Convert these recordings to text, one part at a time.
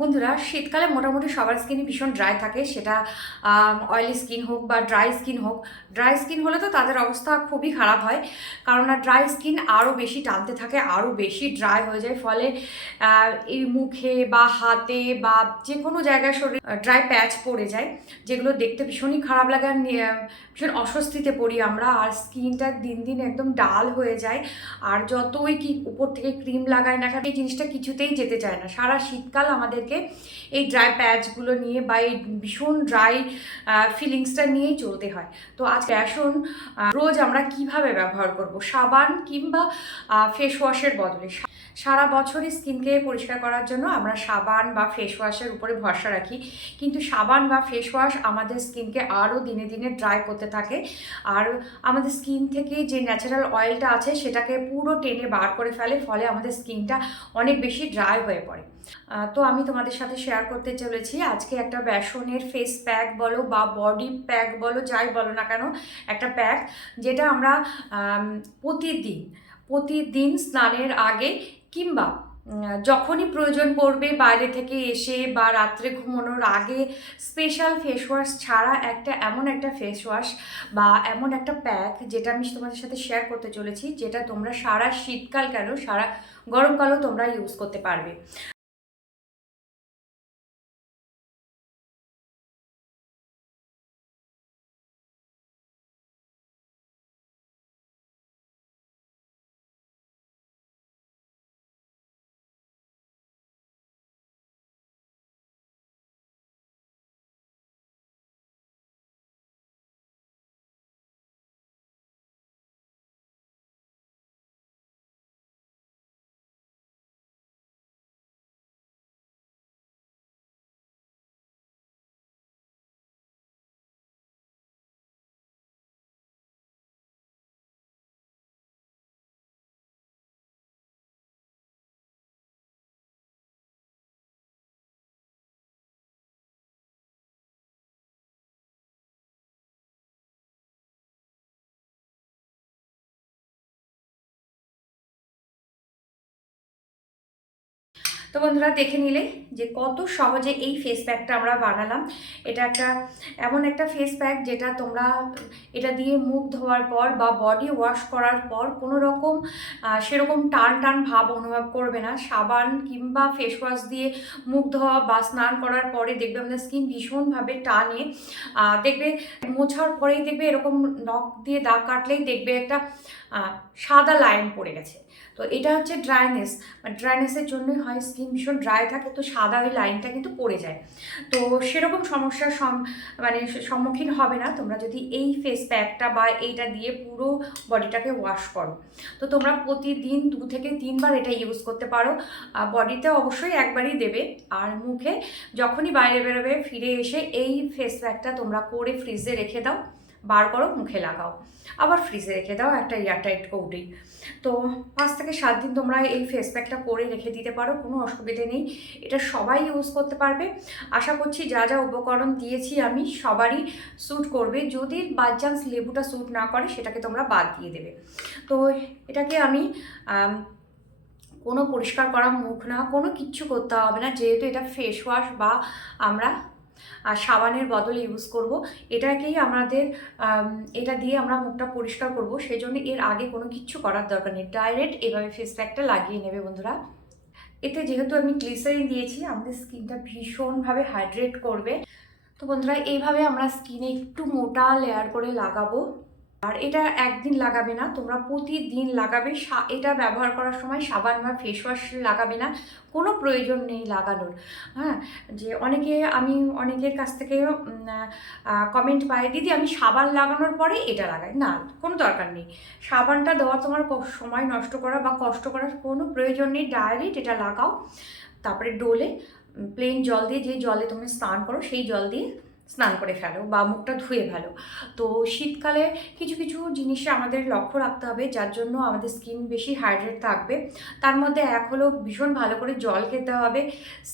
বন্ধুরা, শীতকালে মোটামুটি সবার স্কিনই ভীষণ ড্রাই থাকে। সেটা অয়েলি স্কিন হোক বা ড্রাই স্কিন হোক ড্রাই স্কিন হলে তো তাদের অবস্থা খুবই খারাপ হয়। কারণ ড্রাই স্কিন আরও বেশি টানতে থাকে আরও বেশি ড্রাই হয়ে যায়। ফলে এই মুখে বা হাতে বা যে কোনো জায়গায় শরীর ড্রাই প্যাচ পড়ে যায়, যেগুলো দেখতে ভীষণই খারাপ লাগে। আর ভীষণ অস্বস্তিতে পড়ি আমরা। আর স্কিনটা দিন দিন একদম ডাল হয়ে যায়। আর যতই কি উপর থেকে ক্রিম লাগায় না এই জিনিসটা কিছুতেই যেতে চায় না। সারা শীতকাল আমাদেরকে এই ড্রাই প্যাচগুলো নিয়ে বা এই ভীষণ ড্রাই ফিলিংসটা নিয়েই চলতে হয়। তো আজ আসুন রোজ আমরা কীভাবে ব্যবহার করব? সাবান কিংবা ফেস ওয়াশের বদলে। সারা বছরই স্কিনকে পরিষ্কার করার জন্য আমরা সাবান বা ফেস ওয়াশের উপরে ভরসা রাখি। কিন্তু সাবান বা ফেস ওয়াশ আমাদের স্কিনকে আরও দিনে দিনে ড্রাই করতে থাকে। আর আমাদের স্কিন থেকে যে ন্যাচারাল অয়েলটা আছে, সেটাকে পুরো টেনে বার করে ফেলে, ফলে আমাদের স্কিনটা অনেক বেশি ড্রাই হয়ে পড়ে। তো আমি তোমাদের সাথে শেয়ার করতে চলেছি। আজকে একটা বেসনের ফেস প্যাক বলো বা বডি প্যাক বলো, যাই বলো না কেন, একটা প্যাক যেটা আমরা প্রতিদিন প্রতিদিন স্নানের আগে কিংবা যখনই প্রয়োজন পড়বে বাইরে থেকে এসে বা রাত্রে ঘুমানোর আগে স্পেশাল ফেস ওয়াশ ছাড়া একটা এমন একটা ফেস ওয়াশ বা এমন একটা প্যাক যেটা আমি তোমাদের সাথে শেয়ার করতে চলেছি, যেটা তোমরা সারা শীতকাল কেন, সারা গরমকালও তোমরা ইউজ করতে পারবে। তো বন্ধুরা দেখে নিলে যে কত সহজে এই ফেস প্যাকটা আমরা বানালাম। এটা একটা এমন একটা ফেস প্যাক যেটা তোমরা, এটা দিয়ে মুখ ধোয়ার পর বা বডি ওয়াশ করার পর কোনো রকম সেরকম টান টান ভাব অনুভব করবে না। সাবান কিংবা ফেস ওয়াশ দিয়ে মুখ ধোয়া বা স্নান করার পরে দেখবে আমাদের স্কিন ভীষণভাবে টানে। দেখবে মোছার পরেই দেখবে এরকম নখ দিয়ে দাগ কাটলেই দেখবে একটা সাদা লাইন পড়ে গেছে। তো এটা হচ্ছে ড্রাইনেস বা ড্রাইনেসের জন্যই হয় স্কিন ভীষণ ড্রাই থাকে, তো সাদা ওই লাইনটা কিন্তু পড়ে যায়। তো সেরকম সমস্যার সম- মানে সম্মুখীন হবে না। তোমরা যদি এই ফেস প্যাকটা বা এইটা দিয়ে পুরো বডিটাকে ওয়াশ করো। তো তোমরা প্রতিদিন দু থেকে তিনবার এটা ইউজ করতে পারো। বডিতে অবশ্যই একবারই দেবে। আর মুখে যখনই বাইরে বেরোবে, ফিরে এসে এই ফেস প্যাকটা তোমরা করে ফ্রিজে রেখে দাও। বার করো মুখে লাগাও। আবার ফ্রিজে রেখে দাও, একটা এয়ারটাইট কৌটি তো পাঁচ থেকে সাত দিন তোমরা এই ফেস প্যাকটা করে রেখে দিতে পারো, কোনো অসুবিধে নেই। এটা সবাই ইউজ করতে পারবে। আশা করছি যা যা উপকরণ দিয়েছি আমি সবারই স্যুট করবে। যদি বাই চান্স লেবুটা স্যুট না করে, সেটাকে তোমরা বাদ দিয়ে দেবে। তো এটাকে আমি কোনো পরিষ্কার করা মুখ না, কোনো কিচ্ছু করতে হবে না। যেহেতু এটা ফেস ওয়াশ বা আমরা আর সাবানের বদলে ইউজ করব। এটাকেই আমাদের এটা দিয়ে আমরা মুখটা পরিষ্কার করব। সেই জন্য এর আগে কোনো কিছু করার দরকার নেই। ডাইরেক্ট এভাবে ফেস প্যাকটা লাগিয়ে নেবে বন্ধুরা। এতে যেহেতু আমি গ্লিসারিন দিয়েছি, আমাদের স্কিনটা ভীষণভাবে হাইড্রেট করবে। তো বন্ধুরা, এইভাবে আমরা স্কিনে একটু মোটা লেয়ার করে লাগাবো। আর এটা একদিন লাগাবে না, তোমরা প্রতিদিন লাগাবে এটা ব্যবহার করার সময় সাবান বা ফেস ওয়াশ লাগাবে না, কোনো প্রয়োজন নেই লাগানোর। হ্যাঁ যে অনেকে, আমি অনেকের কাছ থেকে কমেন্ট পাই, দিদি, আমি সাবান লাগানোর পরে এটা লাগাই। না, কোনো দরকার নেই। সাবানটা দেওয়া তোমার সময় নষ্ট করা বা কষ্ট করার কোনো প্রয়োজন নেই ডাইরেক্ট এটা লাগাও। তারপরে ডোলে প্লেন জল দিয়ে যে জলে তুমি স্নান করো, সেই জল দিয়ে স্নান করে ফেলো বা মুখটা ধুয়ে ফেলো। তো শীতকালে কিছু কিছু জিনিসে আমাদের লক্ষ্য রাখতে হবে, যার জন্য আমাদের স্কিন বেশি হাইড্রেট থাকবে। তার মধ্যে এক হলো ভীষণ ভালো করে জল খেতে হবে।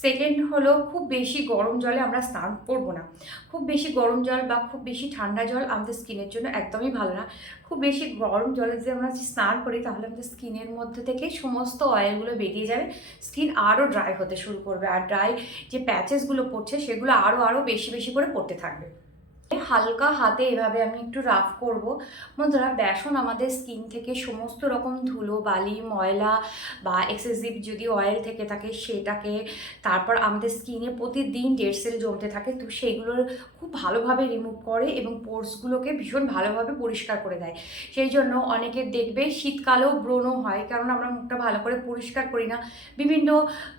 সেকেন্ড হলো খুব বেশি গরম জলে আমরা স্নান করব না। খুব বেশি গরম জল বা খুব বেশি ঠান্ডা জল আমাদের স্কিনের জন্য একদমই ভালো না। খুব বেশি গরম জলে যদি আমরা স্নান করি, তাহলে আমাদের স্কিনের মধ্যে থেকে সমস্ত অয়েলগুলো বেরিয়ে যাবে। স্কিন আরও ড্রাই হতে শুরু করবে। আর ড্রাই যে প্যাচেসগুলো পড়ছে, সেগুলো আরও আরও বেশি বেশি করে পড়তে থাকবে। হালকা হাতে এভাবে আমি একটু রাফ করব। বন্ধুরা, বেসন আমাদের স্কিন থেকে সমস্ত রকম ধুলো, বালি, ময়লা বা এক্সেসিভ যদি অয়েল থেকে থাকে সেটাকে তারপর আমাদের স্কিনে প্রতিদিন ডেড সেল জমতে থাকে। তো সেইগুলোর খুব ভালোভাবে রিমুভ করে এবং পোর্সগুলোকে ভীষণ ভালোভাবে পরিষ্কার করে দেয়। সেই জন্য অনেকে দেখবে শীতকালেও ব্রণ হয়, কারণ আমরা মুখটা ভালো করে পরিষ্কার করি না। বিভিন্ন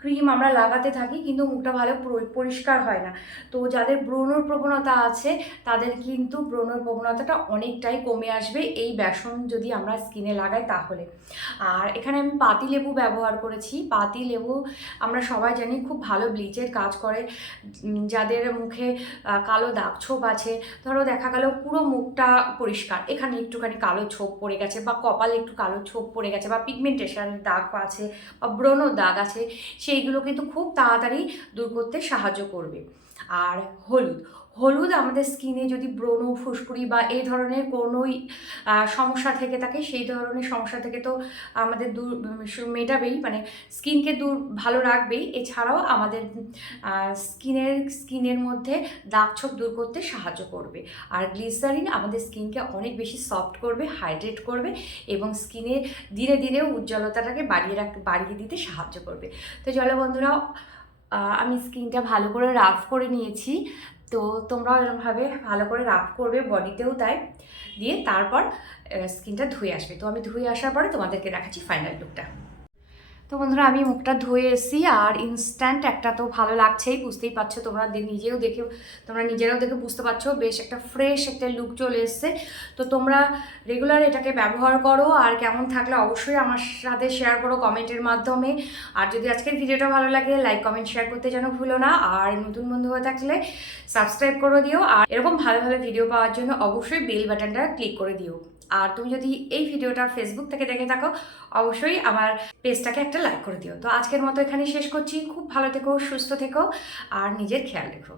ক্রিম আমরা লাগাতে থাকি, কিন্তু মুখটা ভালো পরিষ্কার হয় না। তো যাদের ব্রণর প্রবণতা আছে তাদের কিন্তু ব্রণর প্রবণতাটা অনেকটাই কমে আসবে এই বেসন যদি আমরা স্কিনে লাগাই তাহলে। আর এখানে আমি পাতি লেবু ব্যবহার করেছি। পাতি লেবু আমরা সবাই জানি খুব ভালো ব্লিচের কাজ করে। যাদের মুখে কালো দাগ ছোপ আছে, ধরো দেখা গেল পুরো মুখটা পরিষ্কার। এখানে একটুখানি কালো ছোপ পড়ে গেছে বা কপালে একটু কালো ছোপ পড়ে গেছে বা পিগমেন্টেশনের দাগ আছে বা ব্রণর দাগ আছে, সেইগুলো কিন্তু খুব তাড়াতাড়ি দূর করতে সাহায্য করবে। আর হলুদ হলুদ আমাদের স্কিনে যদি ব্রণ, ফুসকুড়ি বা এই ধরনের কোনোই সমস্যা থেকে থাকে, সেই ধরনের সমস্যা থেকে তো আমাদের দূর মেটাবেই মানে স্কিনকে দূর, ভালো রাখবেই। এছাড়াও আমাদের স্কিনের স্কিনের মধ্যে দাগ ছোপ দূর করতে সাহায্য করবে। আর গ্লিসারিন আমাদের স্কিনকে অনেক বেশি সফট করবে হাইড্রেট করবে এবং স্কিনে ধীরে ধীরে উজ্জ্বলতাটাকে বাড়িয়ে রাখ, বাড়িয়ে দিতে সাহায্য করবে। তো চলো বন্ধুরা আমি স্কিনটা ভালো করে রাফ করে নিয়েছি। তো তোমরাও এরকমভাবে ভালো করে রাফ করবে বডিতেও তাই, দিয়ে তারপর স্কিনটা ধুয়ে আসবে। তো আমি ধুয়ে আসার পরে তোমাদেরকে দেখাচ্ছি ফাইনাল লুকটা তো বন্ধুরা, আমি মুখটা ধুয়ে এসেছি আর ইনস্ট্যান্ট একটা তো ভালো লাগছেই, বুঝতেই পারছ তোমরা নিজেও দেখে, তোমরা নিজেরাও দেখে বুঝতে পারছ, বেশ একটা ফ্রেশ একটা লুক চলে এসছে। তো তোমরা রেগুলার এটাকে ব্যবহার করো আর কেমন থাকলে অবশ্যই আমার সাথে শেয়ার করো কমেন্টের মাধ্যমে। আর যদি আজকের ভিডিওটা ভালো লাগে লাইক কমেন্ট শেয়ার করতে যেন ভুলো না। আর নতুন বন্ধু হয়ে থাকলে সাবস্ক্রাইব করে দিও। আর এরকম ভালো ভালো ভিডিও পাওয়ার জন্য অবশ্যই বেল বাটনটা ক্লিক করে দিও। আর তুমি যদি এই ভিডিওটা ফেসবুক থেকে দেখে থাকো, অবশ্যই আমার পেজটাকে একটা লাইক করে দিও। তো আজকের মতো এখানে শেষ করছি। খুব ভালো থেকো, সুস্থ থেকো, আর নিজের খেয়াল রেখো।